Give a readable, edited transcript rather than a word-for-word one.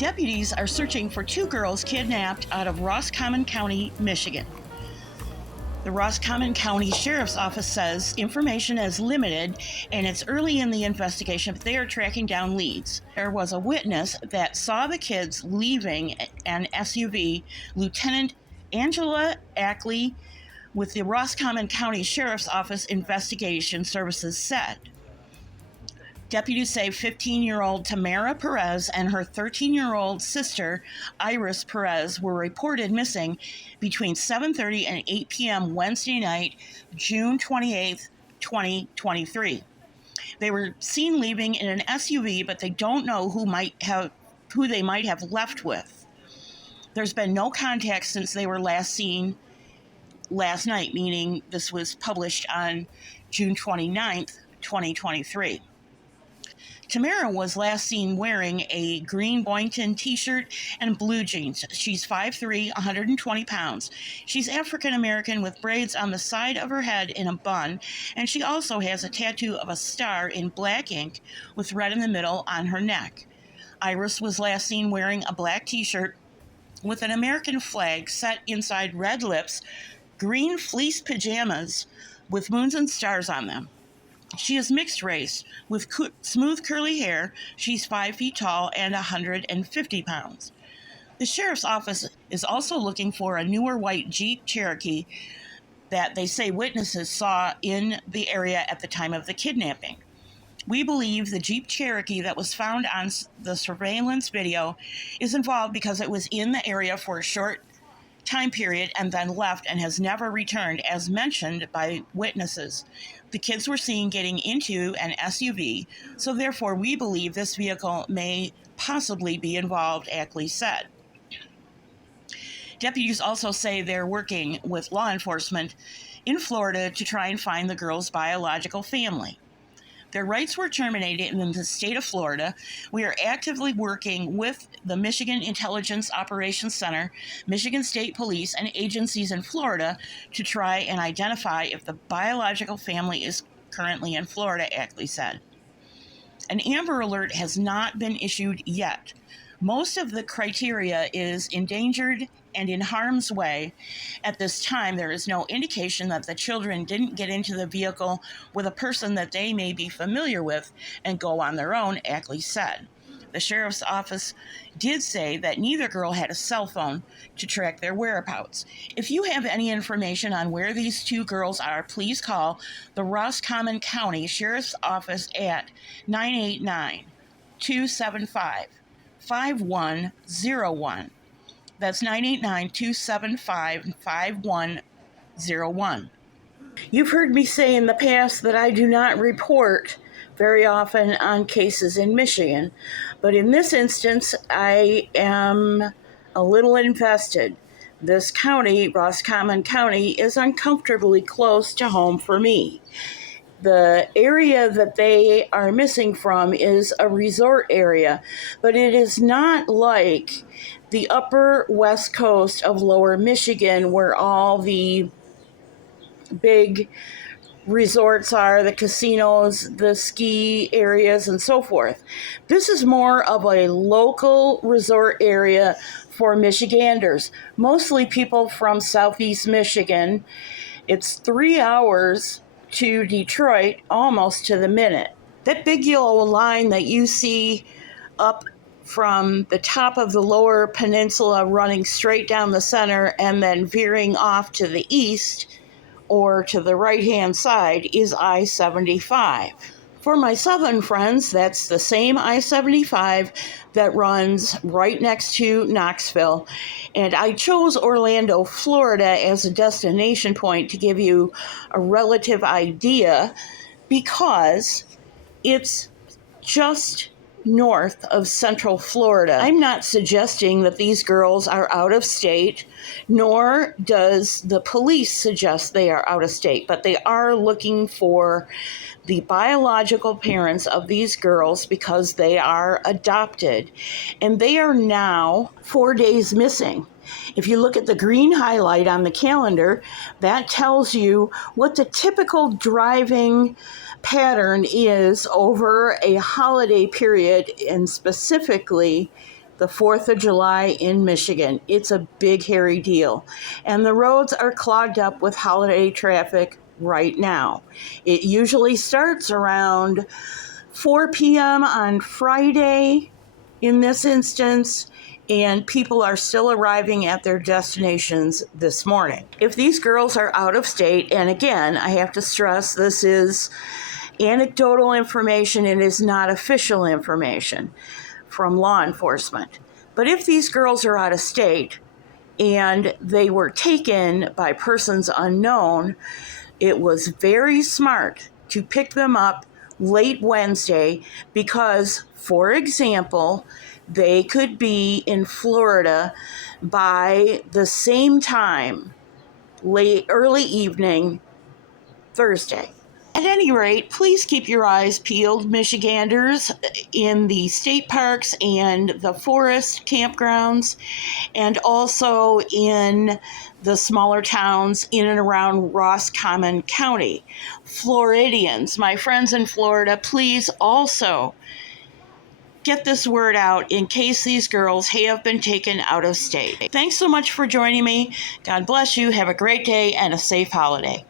Deputies are searching for two girls kidnapped out of Roscommon County, Michigan. The Roscommon County Sheriff's Office says information is limited and it's early in the investigation, but they are tracking down leads. There was a witness that saw the kids leaving an SUV. Lieutenant Angela Ackley with the Roscommon County Sheriff's Office Investigation Services said. Deputies say 15-year-old Tamara Perez and her 13-year-old sister, Iris Perez, were reported missing between 7:30 and 8 p.m. Wednesday night, June 28, 2023. They were seen leaving in an SUV, but they don't know who they might have left with. There's been no contact since they were last seen last night, meaning this was published on June 29th, 2023. Tamara was last seen wearing a green Boynton t-shirt and blue jeans. She's 5'3", 120 pounds. She's African American with braids on the side of her head in a bun, and she also has a tattoo of a star in black ink with red in the middle on her neck. Iris was last seen wearing a black t-shirt with an American flag set inside red lips, green fleece pajamas with moons and stars on them. She is mixed race with smooth curly hair. She's 5 feet tall and 150 pounds. The sheriff's office is also looking for a newer white Jeep Cherokee that they say witnesses saw in the area at the time of the kidnapping. We believe the Jeep Cherokee that was found on the surveillance video is involved because it was in the area for a short time period and then left and has never returned, as mentioned by witnesses. The kids were seen getting into an SUV, so therefore we believe this vehicle may possibly be involved, Ackley said. Deputies also say they're working with law enforcement in Florida to try and find the girls' biological family. Their rights were terminated in the state of Florida. We are actively working with the Michigan Intelligence Operations Center, Michigan State Police, and agencies in Florida to try and identify if the biological family is currently in Florida, Ackley said. An Amber Alert has not been issued yet. Most of the criteria is endangered and in harm's way. At this time, there is no indication that the children didn't get into the vehicle with a person that they may be familiar with and go on their own, Ackley said. The sheriff's office did say that neither girl had a cell phone to track their whereabouts. If you have any information on where these two girls are, please call the Roscommon County Sheriff's Office at 989-275-5101. That's 989-275-5101. You've heard me say in the past that I do not report very often on cases in Michigan, but in this instance, I am a little invested. This county, Roscommon County, is uncomfortably close to home for me. The area that they are missing from is a resort area, but it is not like the upper west coast of lower Michigan where all the big resorts are, the casinos, the ski areas, and so forth. This is more of a local resort area for Michiganders, mostly people from southeast Michigan. It's 3 hours to Detroit, almost to the minute. That big yellow line that you see up from the top of the lower peninsula running straight down the center and then veering off to the east or to the right-hand side is I-75. For my southern friends, that's the same I-75 that runs right next to Knoxville. And I chose Orlando, Florida as a destination point to give you a relative idea because it's just north of Central Florida. I'm not suggesting that these girls are out of state, nor does the police suggest they are out of state, but they are looking for the biological parents of these girls because they are adopted, and they are now 4 days missing. If you look at the green highlight on the calendar, that tells you what the typical driving pattern is over a holiday period, and specifically the 4th of July in Michigan. It's a big, hairy deal. And the roads are clogged up with holiday traffic right now. It usually starts around 4 p.m. on Friday in this instance, and people are still arriving at their destinations this morning. If these girls are out of state, and again, I have to stress this is anecdotal information, it is not official information from law enforcement. But if these girls are out of state and they were taken by persons unknown, it was very smart to pick them up late Wednesday because, for example, they could be in Florida by the same time, early evening, Thursday. At any rate, please keep your eyes peeled, Michiganders, in the state parks and the forest campgrounds, and also in the smaller towns in and around Roscommon County. Floridians, my friends in Florida, please also get this word out in case these girls have been taken out of state. Thanks so much for joining me. God bless you. Have a great day and a safe holiday.